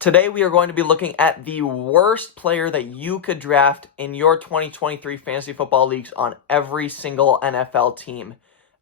Today we are going to be looking at the worst player that you could draft in your 2023 fantasy football leagues on every single NFL team.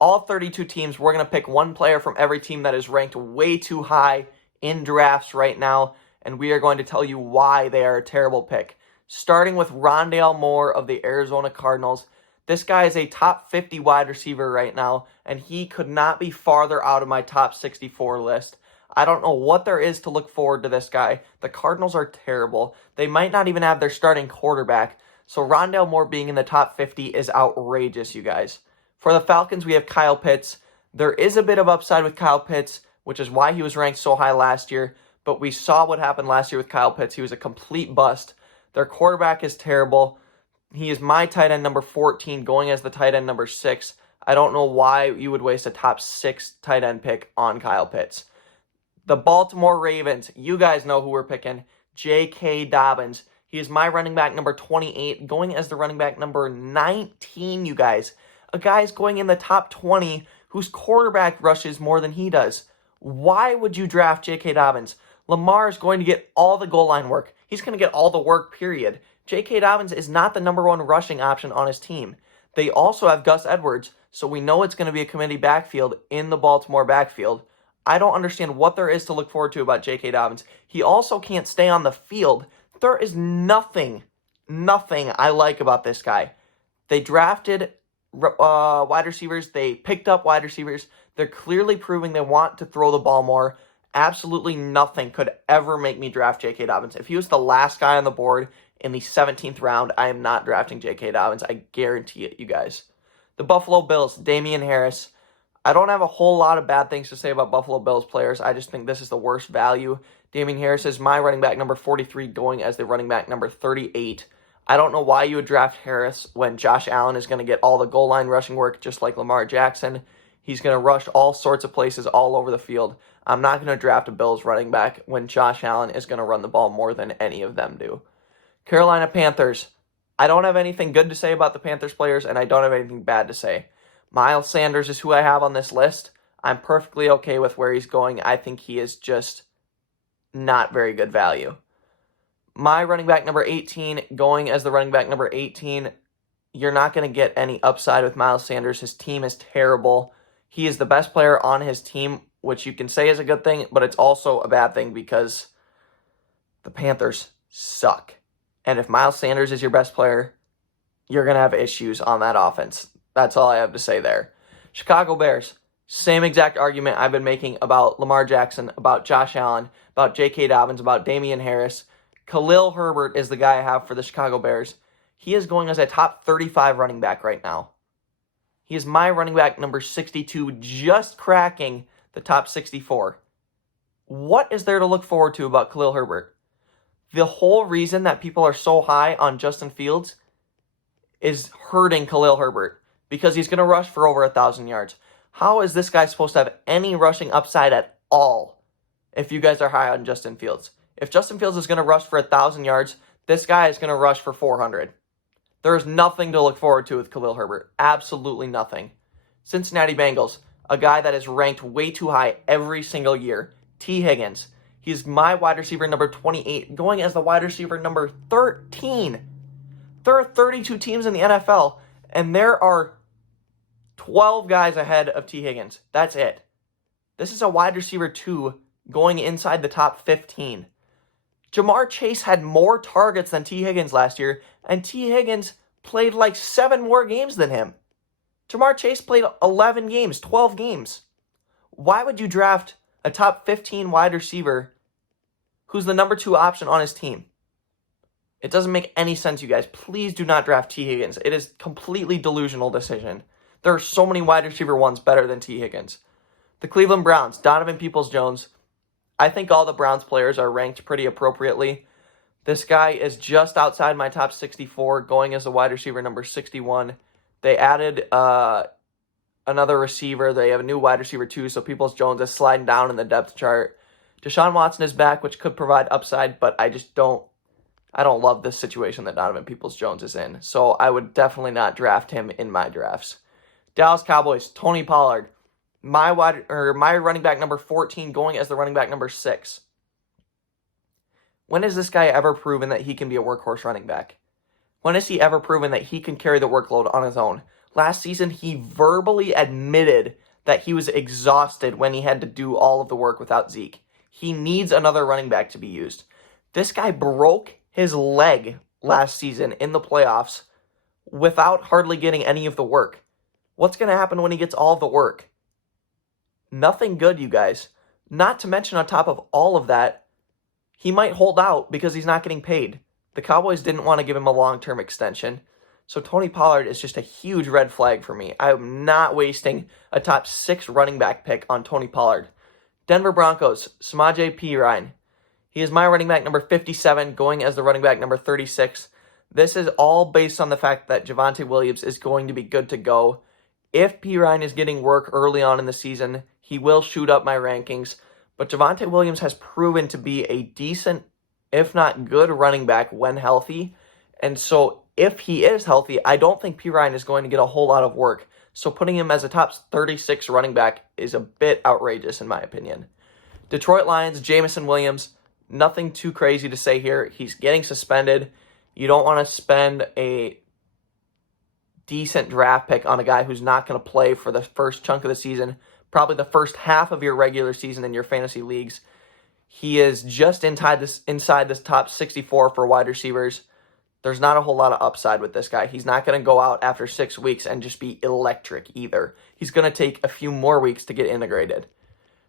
All 32 teams, we're going to pick one player from every team that is ranked way too high in drafts right now, and we are going to tell you why they are a terrible pick. Starting with Rondale Moore of the Arizona Cardinals. This guy is a top 50 wide receiver right now, and he could not be farther out of my top 64 list. I don't know what there is to look forward to this guy. The Cardinals are terrible. They might not even have their starting quarterback. So Rondale Moore being in the top 50 is outrageous, you guys. For the Falcons, we have Kyle Pitts. There is a bit of upside with Kyle Pitts, which is why he was ranked so high last year. But we saw what happened last year with Kyle Pitts. He was a complete bust. Their quarterback is terrible. He is my tight end number 14, going as the tight end number 6. I don't know why you would waste a top 6 tight end pick on Kyle Pitts. The Baltimore Ravens, you guys know who we're picking, J.K. Dobbins. He is my running back number 28, going as the running back number 19, you guys. A guy's going in the top 20 whose quarterback rushes more than he does. Why would you draft J.K. Dobbins? Lamar is going to get all the goal line work. He's going to get all the work, period. J.K. Dobbins is not the number one rushing option on his team. They also have Gus Edwards, so we know it's going to be a committee backfield in the Baltimore backfield. I don't understand what there is to look forward to about J.K. Dobbins. He also can't stay on the field. There is nothing I like about this guy. They drafted wide receivers. They picked up wide receivers. They're clearly proving they want to throw the ball more. Absolutely nothing could ever make me draft J.K. Dobbins. If he was the last guy on the board in the 17th round, I am not drafting J.K. Dobbins. I guarantee it, you guys. The Buffalo Bills, Damian Harris. I don't have a whole lot of bad things to say about Buffalo Bills players. I just think this is the worst value. Damian Harris is my running back number 43, going as the running back number 38. I don't know why you would draft Harris when Josh Allen is going to get all the goal line rushing work just like Lamar Jackson. He's going to rush all sorts of places all over the field. I'm not going to draft a Bills running back when Josh Allen is going to run the ball more than any of them do. Carolina Panthers. I don't have anything good to say about the Panthers players, and I don't have anything bad to say. Miles Sanders is who I have on this list. I'm perfectly okay with where he's going. I think he is just not very good value. My running back number 18, going as the running back number 18, you're not going to get any upside with Miles Sanders. His team is terrible. He is the best player on his team, which you can say is a good thing, but it's also a bad thing because the Panthers suck. And if Miles Sanders is your best player, you're going to have issues on that offense. That's all I have to say there. Chicago Bears, same exact argument I've been making about Lamar Jackson, about Josh Allen, about J.K. Dobbins, about Damian Harris. Khalil Herbert is the guy I have for the Chicago Bears. He is going as a top 35 running back right now. He is my running back number 62, just cracking the top 64. What is there to look forward to about Khalil Herbert? The whole reason that people are so high on Justin Fields is hurting Khalil Herbert, because he's going to rush for over 1,000 yards. How is this guy supposed to have any rushing upside at all if you guys are high on Justin Fields? If Justin Fields is going to rush for 1,000 yards, this guy is going to rush for 400. There is nothing to look forward to with Khalil Herbert. Absolutely nothing. Cincinnati Bengals, a guy that is ranked way too high every single year. T. Higgins. He's my wide receiver number 28, going as the wide receiver number 13. There are 32 teams in the NFL, and there are 12 guys ahead of T. Higgins. That's it. This is a wide receiver 2 going inside the top 15. Jamar Chase had more targets than T. Higgins last year, and T. Higgins played like 7 more games than him. Jamar Chase played 11 games, 12 games. Why would you draft a top 15 wide receiver who's the number 2 option on his team? It doesn't make any sense, you guys. Please do not draft T. Higgins. It is a completely delusional decision. There are so many wide receiver ones better than T. Higgins. The Cleveland Browns, Donovan Peoples-Jones. I think all the Browns players are ranked pretty appropriately. This guy is just outside my top 64, going as a wide receiver number 61. They added another receiver. They have a new wide receiver too, so Peoples-Jones is sliding down in the depth chart. Deshaun Watson is back, which could provide upside, but I don't love this situation that Donovan Peoples-Jones is in. So I would definitely not draft him in my drafts. Dallas Cowboys, Tony Pollard. My running back number 14, going as the running back number 6. When has this guy ever proven that he can be a workhorse running back? When has he ever proven that he can carry the workload on his own? Last season, he verbally admitted that he was exhausted when he had to do all of the work without Zeke. He needs another running back to be used. This guy broke his leg last season in the playoffs without hardly getting any of the work. What's going to happen when he gets all of the work? Nothing good, you guys. Not to mention, on top of all of that, he might hold out because he's not getting paid. The Cowboys didn't want to give him a long-term extension. So Tony Pollard is just a huge red flag for me. I am not wasting a top 6 running back pick on Tony Pollard. Denver Broncos, Samaje Perine. He is my running back number 57, going as the running back number 36. This is all based on the fact that Javonte Williams is going to be good to go. If Perine is getting work early on in the season, he will shoot up my rankings. But Javonte Williams has proven to be a decent, if not good, running back when healthy. And so if he is healthy, I don't think Perine is going to get a whole lot of work. So putting him as a top 36 running back is a bit outrageous in my opinion. Detroit Lions, Jameson Williams. Nothing too crazy to say here. He's getting suspended. You don't want to spend a decent draft pick on a guy who's not going to play for the first chunk of the season, probably the first half of your regular season in your fantasy leagues. He is just inside this top 64 for wide receivers. There's not a whole lot of upside with this guy. He's not going to go out after 6 weeks and just be electric either. He's going to take a few more weeks to get integrated.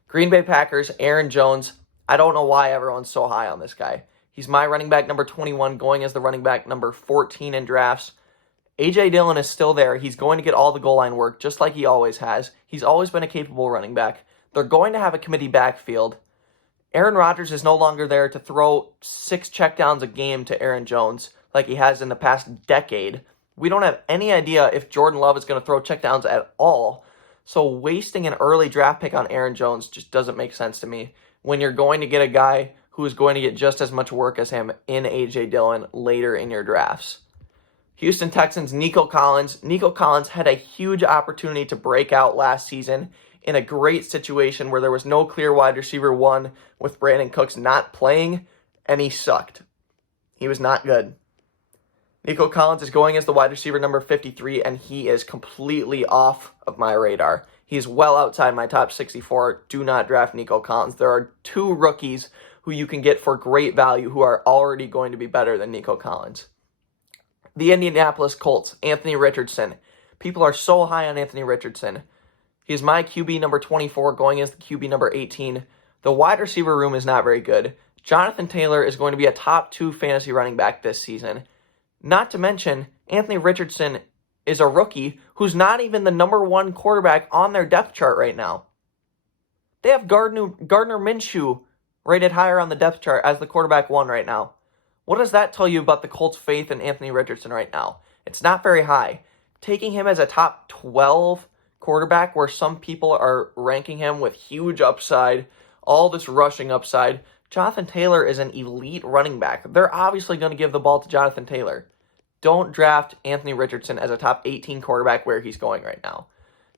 Green Bay Packers, Aaron Jones. I don't know why everyone's so high on this guy. He's my running back number 21, going as the running back number 14 in drafts. A.J. Dillon is still there. He's going to get all the goal line work, just like he always has. He's always been a capable running back. They're going to have a committee backfield. Aaron Rodgers is no longer there to throw 6 checkdowns a game to Aaron Jones like he has in the past decade. We don't have any idea if Jordan Love is going to throw checkdowns at all. So wasting an early draft pick on Aaron Jones just doesn't make sense to me when you're going to get a guy who is going to get just as much work as him in A.J. Dillon later in your drafts. Houston Texans, Nico Collins. Nico Collins had a huge opportunity to break out last season in a great situation where there was no clear wide receiver one with Brandon Cooks not playing, and he sucked. He was not good. Nico Collins is going as the wide receiver number 53, and he is completely off of my radar. He's well outside my top 64. Do not draft Nico Collins. There are 2 rookies who you can get for great value who are already going to be better than Nico Collins. The Indianapolis Colts, Anthony Richardson. People are so high on Anthony Richardson. He's my QB number 24, going as the QB number 18. The wide receiver room is not very good. Jonathan Taylor is going to be a top 2 fantasy running back this season. Not to mention, Anthony Richardson is a rookie who's not even the number 1 quarterback on their depth chart right now. They have Gardner Minshew rated higher on the depth chart as the quarterback 1 right now. What does that tell you about the Colts' faith in Anthony Richardson right now? It's not very high. Taking him as a top 12 quarterback where some people are ranking him with huge upside, all this rushing upside, Jonathan Taylor is an elite running back. They're obviously going to give the ball to Jonathan Taylor. Don't draft Anthony Richardson as a top 18 quarterback where he's going right now.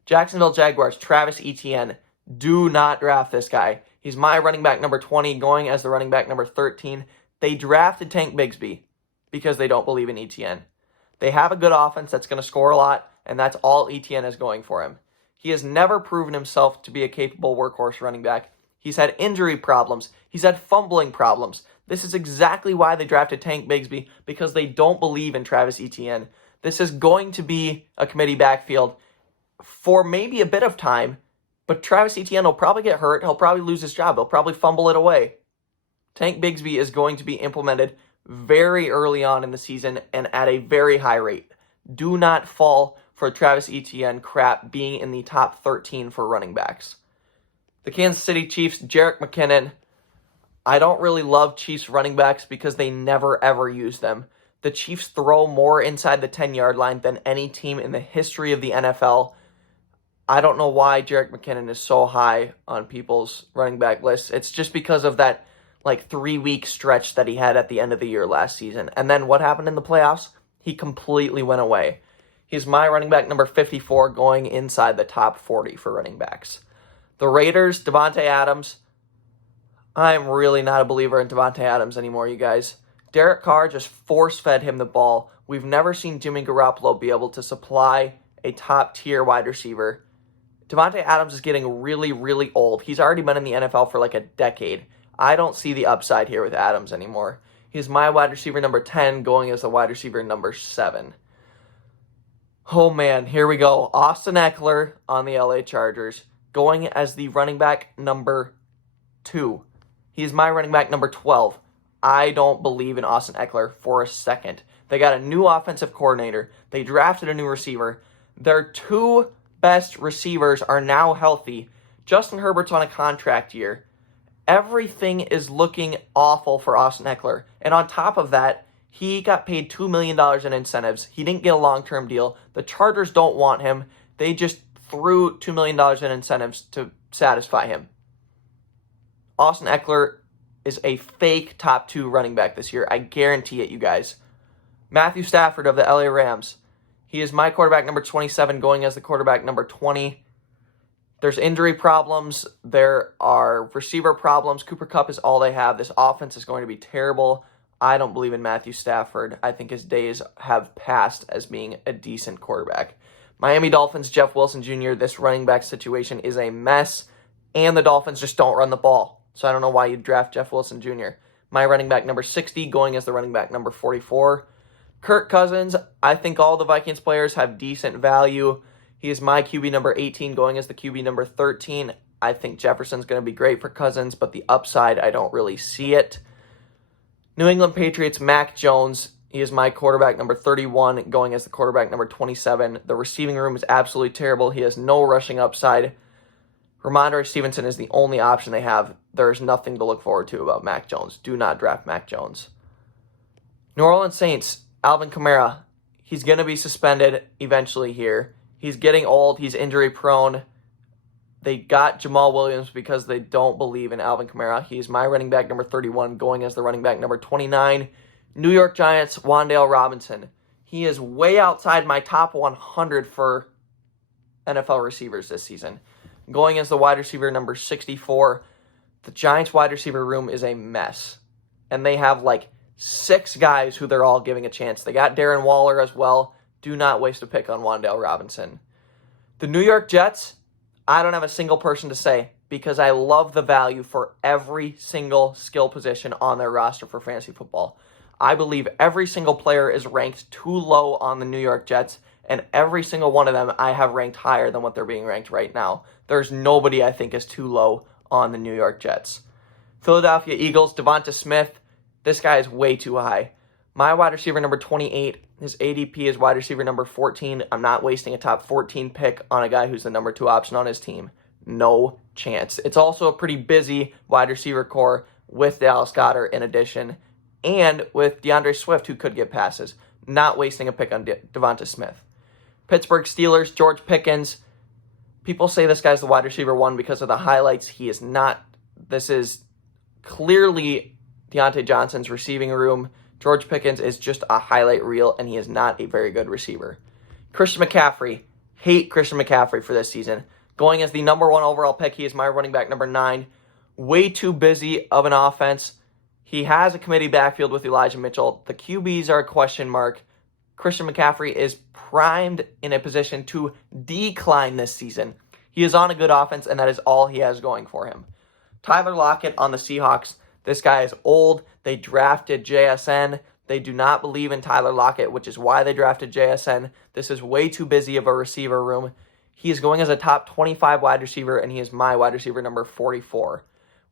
Jacksonville Jaguars, Travis Etienne. Do not draft this guy. He's my running back number 20, going as the running back number 13. They drafted Tank Bigsby because they don't believe in Etienne. They have a good offense that's going to score a lot, and that's all Etienne is going for him. He has never proven himself to be a capable workhorse running back. He's had injury problems. He's had fumbling problems. This is exactly why they drafted Tank Bigsby, because they don't believe in Travis Etienne. This is going to be a committee backfield for maybe a bit of time, but Travis Etienne will probably get hurt. He'll probably lose his job. He'll probably fumble it away. Tank Bigsby is going to be implemented very early on in the season and at a very high rate. Do not fall for Travis Etienne crap being in the top 13 for running backs. The Kansas City Chiefs, Jerick McKinnon. I don't really love Chiefs running backs because they never ever use them. The Chiefs throw more inside the 10-yard line than any team in the history of the NFL. I don't know why Jerick McKinnon is so high on people's running back lists. It's just because of that 3-week stretch that he had at the end of the year last season. And then what happened in the playoffs? He completely went away. He's my running back number 54, going inside the top 40 for running backs. The Raiders, Devontae Adams. I'm really not a believer in Davante Adams anymore, you guys. Derek Carr just force-fed him the ball. We've never seen Jimmy Garoppolo be able to supply a top-tier wide receiver. Davante Adams is getting really, really old. He's already been in the NFL for like a decade. I don't see the upside here with Adams anymore. He's my wide receiver number 10, going as the wide receiver number 7. Oh man, here we go. Austin Ekeler on the LA Chargers, going as the running back number 2. He's my running back number 12. I don't believe in Austin Ekeler for a second. They got a new offensive coordinator. They drafted a new receiver. Their 2 best receivers are now healthy. Justin Herbert's on a contract year. Everything is looking awful for Austin Ekeler. And on top of that, he got paid $2 million in incentives. He didn't get a long-term deal. The Chargers don't want him. They just threw $2 million in incentives to satisfy him. Austin Ekeler is a fake top 2 running back this year. I guarantee it, you guys. Matthew Stafford of the LA Rams. He is my quarterback number 27, going as the quarterback number 20. There's injury problems. There are receiver problems. Cooper Kupp is all they have. This offense is going to be terrible. I don't believe in Matthew Stafford. I think his days have passed as being a decent quarterback. Miami Dolphins, Jeff Wilson Jr., this running back situation is a mess, and the Dolphins just don't run the ball. So I don't know why you'd draft Jeff Wilson Jr. My running back number 60, going as the running back number 44. Kirk Cousins, I think all the Vikings players have decent value. He is my QB number 18, going as the QB number 13. I think Jefferson's going to be great for Cousins, but the upside, I don't really see it. New England Patriots, Mac Jones. He is my quarterback number 31, going as the quarterback number 27. The receiving room is absolutely terrible. He has no rushing upside. Ramondre Stevenson is the only option they have. There is nothing to look forward to about Mac Jones. Do not draft Mac Jones. New Orleans Saints, Alvin Kamara. He's going to be suspended eventually here. He's getting old. He's injury prone. They got Jamal Williams because they don't believe in Alvin Kamara. He's my running back number 31, going as the running back number 29. New York Giants, Wan'Dale Robinson. He is way outside my top 100 for NFL receivers this season. Going as the wide receiver number 64. The Giants wide receiver room is a mess. And they have like 6 guys who they're all giving a chance. They got Darren Waller as well. Do not waste a pick on Wan'Dale Robinson. The New York Jets, I don't have a single person to say because I love the value for every single skill position on their roster for fantasy football. I believe every single player is ranked too low on the New York Jets, and every single one of them I have ranked higher than what they're being ranked right now. There's nobody I think is too low on the New York Jets. Philadelphia Eagles, Devonta Smith. This guy is way too high. My wide receiver number 28, his ADP is wide receiver number 14. I'm not wasting a top 14 pick on a guy who's the number 2 option on his team. No chance. It's also a pretty busy wide receiver core with Dallas Goedert in addition, and with DeAndre Swift, who could get passes. Not wasting a pick on Devonta Smith. Pittsburgh Steelers, George Pickens. People say this guy's the wide receiver 1 because of the highlights. He is not. This is clearly Deontay Johnson's receiving room. George Pickens is just a highlight reel, and he is not a very good receiver. Christian McCaffrey. Hate Christian McCaffrey for this season. Going as the number 1 overall pick, he is my running back number 9. Way too busy of an offense. He has a committee backfield with Elijah Mitchell. The QBs are a question mark. Christian McCaffrey is primed in a position to decline this season. He is on a good offense, and that is all he has going for him. Tyler Lockett on the Seahawks. This guy is old. They drafted JSN. They do not believe in Tyler Lockett, which is why they drafted JSN. This is way too busy of a receiver room. He is going as a top 25 wide receiver, and he is my wide receiver number 44.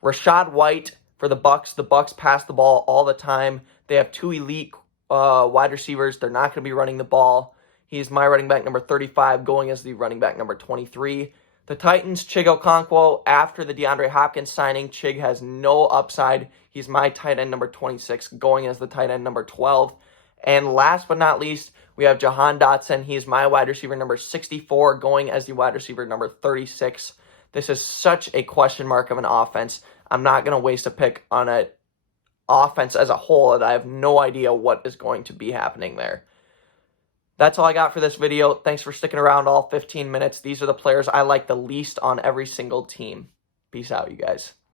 Rachaad White for the Bucs. The Bucs pass the ball all the time. They have 2 elite wide receivers. They're not going to be running the ball. He's my running back number 35, going as the running back number 23. The Titans, Chig Okonkwo, after the DeAndre Hopkins signing, Chig has no upside. He's my tight end number 26, going as the tight end number 12. And last but not least, we have Jahan Dotson. He's my wide receiver number 64, going as the wide receiver number 36. This is such a question mark of an offense. I'm not going to waste a pick on an offense as a whole, and I have no idea what is going to be happening there. That's all I got for this video. Thanks for sticking around all 15 minutes. These are the players I like the least on every single team. Peace out, you guys.